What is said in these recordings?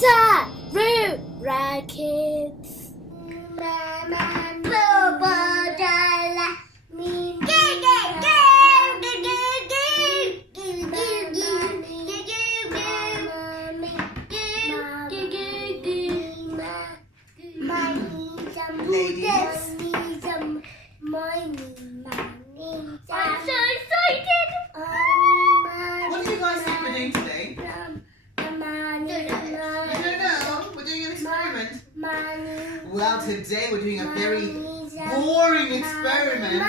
Sarura Kids. Ladies. I'm so excited. What do you guys think we're doing today? No. We're doing an experiment. Well, today we're doing a very boring experiment.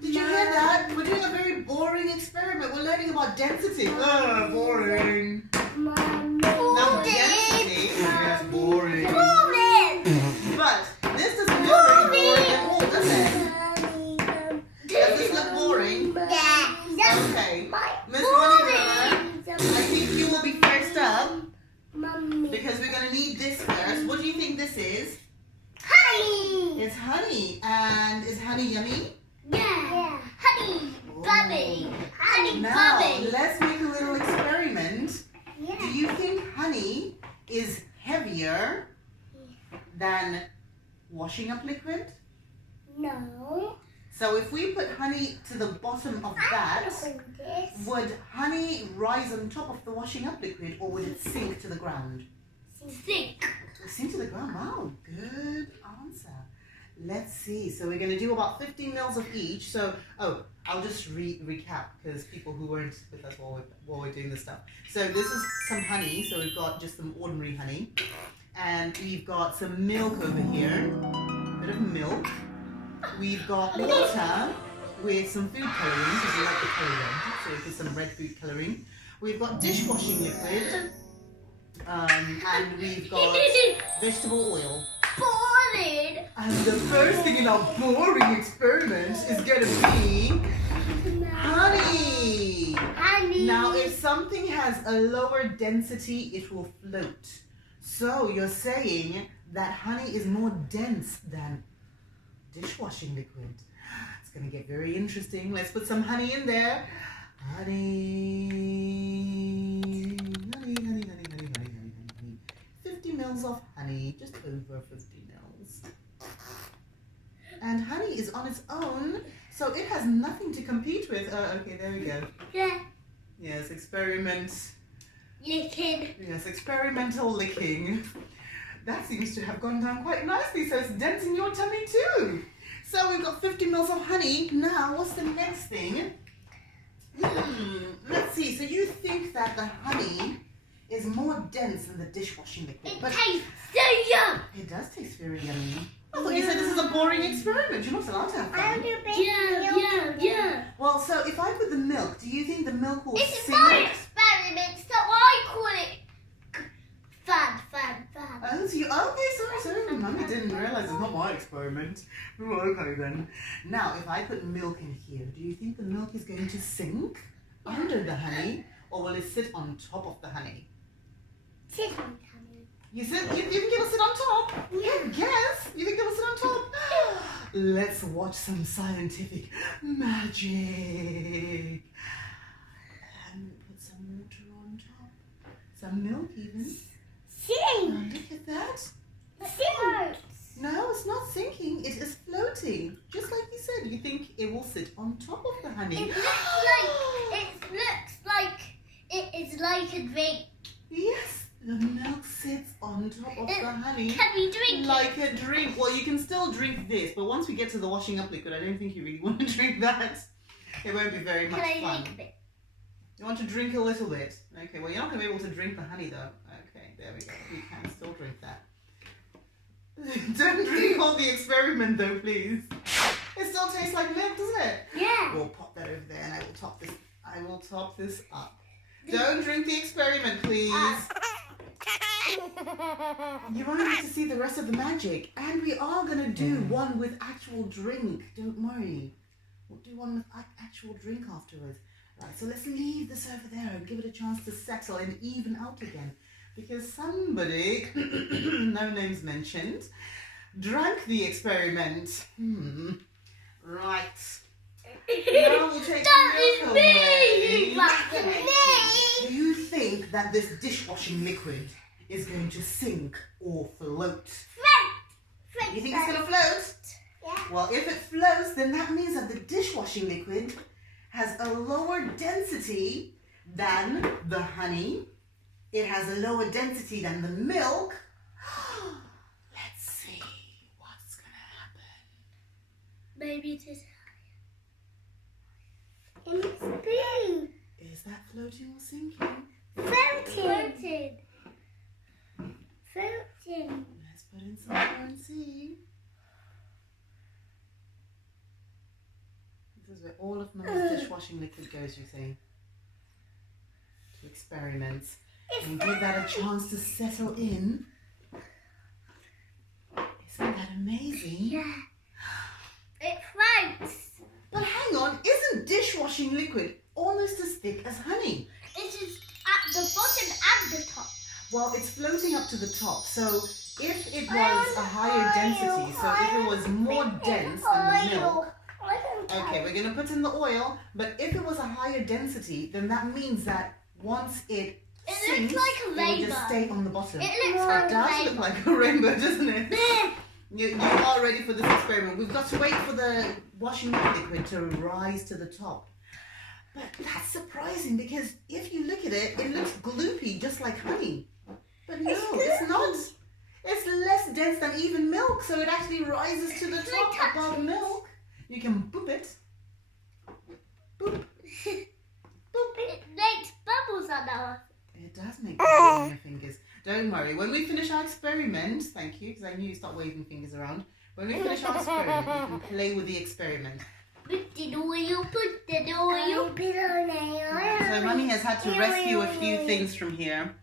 Did you hear that? We're doing a very boring experiment. We're learning about density. Boring. Now, density. Yes, boring. But this doesn't look very boring at all, does it? Does this look boring? Okay. Miss Honeycomb, I think you will be first up because we're going to need this first. What do you think this is? Honey. It's honey. And is honey yummy? Yeah. Honey. Bubby. Honey. Now, Bubby. let's make a little experiment. Do Yeah. you think honey is heavier than washing up liquid? No. So if we put honey to the bottom of that, would honey rise on top of the washing up liquid or would it sink to the ground? Sink. Sink to the ground. Wow, good answer. Let's see. So we're going to do about 15 mils of each. So, I'll just recap because people who weren't with us while we're doing this stuff. So this is some honey. So we've got just some ordinary honey. And we've got some milk over here. A bit of milk. We've got water with some food colouring because we like the colour red. So we put some red food colouring. We've got dishwashing liquid. And we've got vegetable oil. Boring. And the first thing in our boring experiment is going to be honey. Honey. Now, if something has a lower density, it will float. So you're saying that honey is more dense than dishwashing liquid. It's going to get very interesting. Let's put some honey in there. Honey. 50 mils of honey, just over 50 mils. And honey is on its own, so it has nothing to compete with. Okay, there we go. Yeah. Yes, experiment. Licking. Yes, experimental licking. That seems to have gone down quite nicely, so it's dense in your tummy too. So we've got 50 mils of honey. Now, what's the next thing? Let's see. So you think that the honey is more dense than the dishwashing liquid. It But tastes so yum. it does taste very yummy. I thought you said this is a boring experiment. You're not allowed to have fun. Yeah. Well, so if I put the milk, do you think the milk will It's sink? my experiment, so I call it fun. Oh, so you, okay, sorry. Mummy didn't realize it's not my experiment. Oh, okay then. Now, if I put milk in here, do you think the milk is going to sink under the honey, or will it sit on top of the honey? Sit on honey. You think it'll sit on top? Yeah. Yes. You think it'll sit on top? Let's watch some scientific magic. And put some water on top. Some milk even. Sing. Look at that. Sing. No, it's not sinking. It is floating. Just like you said, you think it will sit on top of the honey. It looks like it is like a drink. Yes, the milk sits on top of the honey. Can we drink Like a drink. Well, you can still drink this, but once we get to the washing up liquid, I don't think you really want to drink that. It won't be very much Can I fun. drink a bit? You want to drink a little bit? Okay, well, you're not going to be able to drink the honey, though. Okay, there we go. You can still drink that. Don't drink all the experiment, though, please. It still tastes like milk, doesn't it? Yeah. We'll pop that over there, and I will top this up. Don't drink the experiment, please. You won't get to see the rest of the magic. And we are going to do one with actual drink. Don't worry. We'll do one with actual drink afterwards. Right, so let's leave this over there and give it a chance to settle and even out again. Because somebody, no names mentioned, drank the experiment. Right. Now we'll take That milk is me! away. Do you think that this dishwashing liquid is going to sink or float? Float. You think it's going to float? Yeah. Well, if it floats, then that means that the dishwashing liquid has a lower density than the honey. It has a lower density than the milk. Let's see what's going to happen. Maybe it is higher. And it's blue. Is that floating or sinking? Floating. Floating. Let's put in some more and see. This is where all of Mama's dishwashing liquid goes, you see. To experiments. And give that a chance to settle in. Isn't that amazing? Yeah. It floats. But hang on, isn't dishwashing liquid almost as thick as honey? It is at the bottom and the top. Well, it's floating up to the top. So if it was a higher density, so if it was more dense than the milk, okay, we're going to put in the oil, but if it was a higher density, then that means that once it sinks, looks like a it will rainbow. just stay on the bottom. It looks like It a does rainbow. look like a rainbow, doesn't it? You are ready for this experiment. We've got to wait for the washing liquid to rise to the top. But that's surprising because if you look at it, it looks gloopy, just like honey. But no, it's not. It's less dense than even milk, so it actually rises to the top above milk. You can boop it. Boop. Boop. It makes bubbles on our. It does make bubbles on your fingers. Don't worry. When we finish our experiment, thank you, because I knew you stopped waving fingers around. When we finish our experiment, you can play with the experiment. Put the oil, put the oil. So Mummy has had to rescue a few things from here.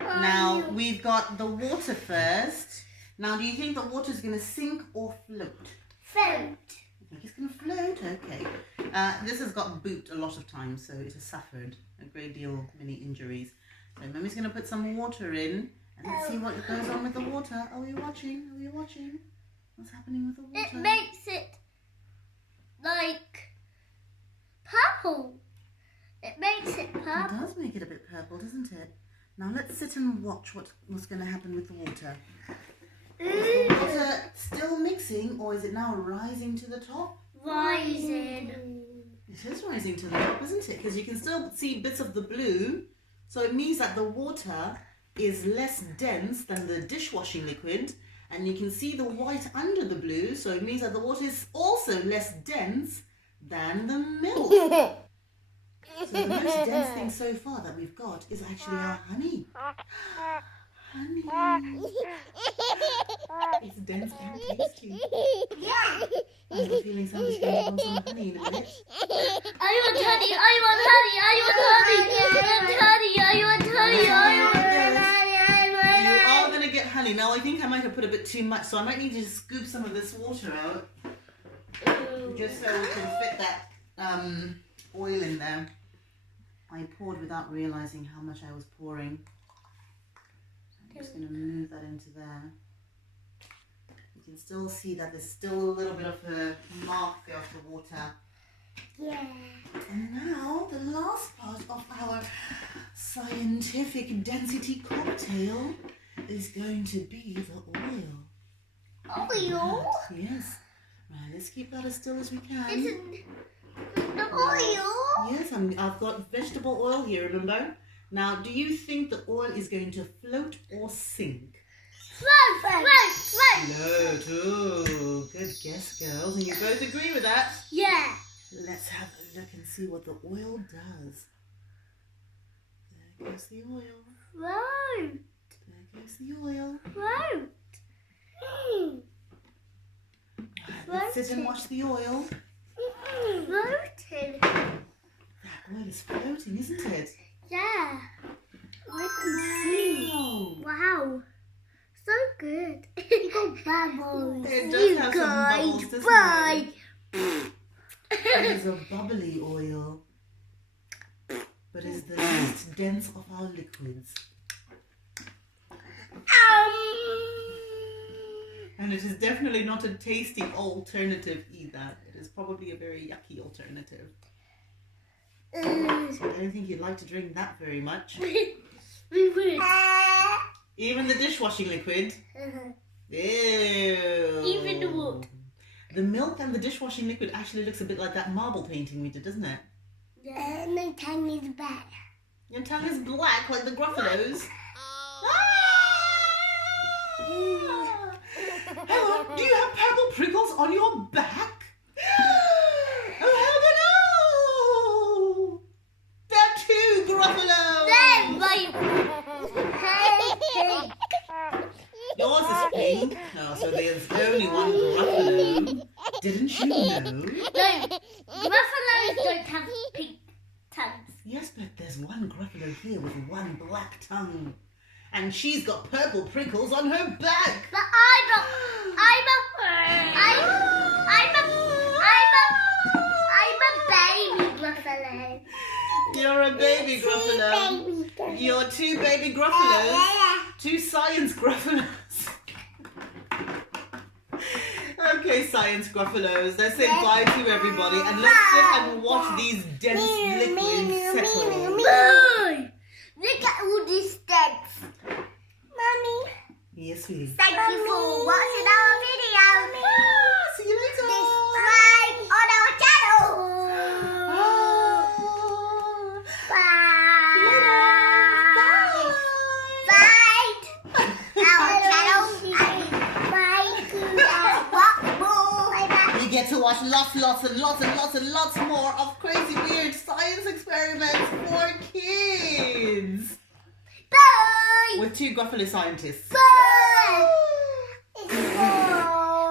Now, we've got the water first. Now, do you think the water is going to sink or float? Float. I think it's going to float, okay. This has got booped a lot of times, so it has suffered a great deal, many injuries. So Mummy's going to put some water in, and let's see what goes on with the water. Are we watching? Are we watching? What's happening with the water? It makes it like purple. It makes it It purple. does make it a bit purple, doesn't it? Now let's sit and watch what's going to happen with the water. Is the water still mixing, or is it now rising to the top? Rising. It is rising to the top, isn't it? Because you can still see bits of the blue. So it means that the water is less dense than the dishwashing liquid. And you can see the white under the blue. So it means that the water is also less dense than the milk. So the most dense thing so far that we've got is actually our honey. Honey. It's dense and tasty. Yeah. I have a feeling somebody's going to want some honey in a minute. I want honey. I want honey. I want honey. I want honey. I want honey. I want honey. You are going to get honey. Now I think I might have put a bit too much, so I might need to just scoop some of this water out. Just so we can fit that oil in there. I poured without realising how much I was pouring. I'm just going to move that into there. You can still see that there's still a little bit of a mark there of the water. Yeah. And now the last part of our scientific density cocktail is going to be the oil. Oil? Yes. Right, let's keep that as still as we can. Isn't the oil? Yes, I've got vegetable oil here, remember? Now, do you think the oil is going to float or sink? Float, float, float. Float. Ooh, good guess, girls. And you both agree with that? Yeah. Let's have a look and see what the oil does. There goes the oil. Float, There goes the oil. float. Right, let's sit and watch the oil. Floating. That oil is floating, isn't it? Yeah. I can see. Wow. Wow. So good. You got bubbles. It does have some bubbles, doesn't Bye. it? It is a bubbly oil, but is the least dense of our liquids. And it is definitely not a tasty alternative either. It is probably a very yucky alternative. So I don't think you'd like to drink that very much. We would. Even the dishwashing liquid? Ew. Even the wood. The milk and the dishwashing liquid actually looks a bit like that marble painting we did, doesn't it? My tongue is black. Your tongue is black like the Gruffalos. Hello, do you have purple prickles on your back? Oh, hell no! They're two Gruffalos! Yours is pink. Oh, so there's only one Gruffalo. Didn't you know? No, Gruffalos don't have pink tongues. Yes, but there's one Gruffalo here with one black tongue. And she's got purple prickles on her back. But I'm a baby Gruffalo. You're a baby Gruffalo. You're two baby Gruffalos. Two science Gruffalos. Okay, science Gruffalos. Let's say bye to everybody and let's sit and watch these dense liquids settle. Bye. Look at all these steps. Mommy. Yes, sweetie. Thank you for watching our video. See you later. Subscribe on our channel. Bye. Bye. Our channel. You get to watch lots more of crazy, weird science experiments for kids. Bye. With two Gruffalo scientists. Bye.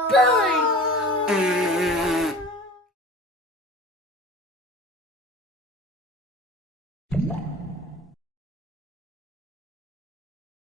Bye.